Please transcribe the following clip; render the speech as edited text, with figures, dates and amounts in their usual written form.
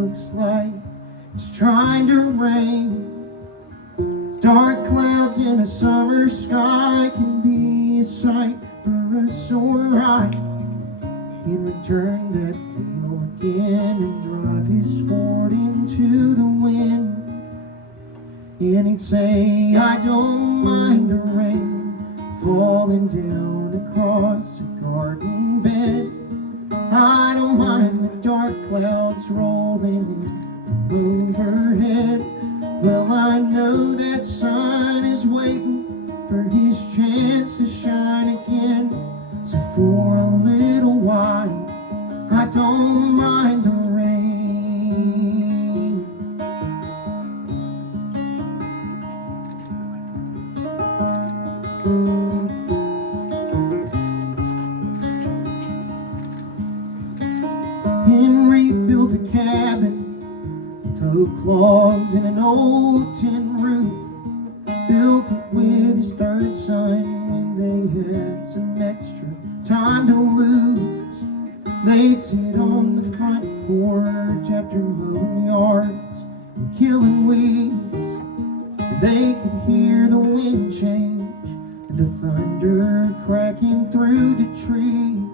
looks like it's trying to rain. Dark clouds in a summer sky can be a sight for us, alright. In return, that we'll again and drive his Ford into the wind. And he'd say, I don't mind the rain falling down across a garden bed. I don't mind the dark clouds rolling in from overhead. Well, I know that sun is waiting for his chance to shine again. So for a little while, I don't mind the rain. Henry built a cabin with oak logs and an old tin roof. Built it with his third son when they had some extra time to lose. They'd sit on the front porch after mowing yards and killing weeds. They could hear the wind change and the thunder cracking through the trees.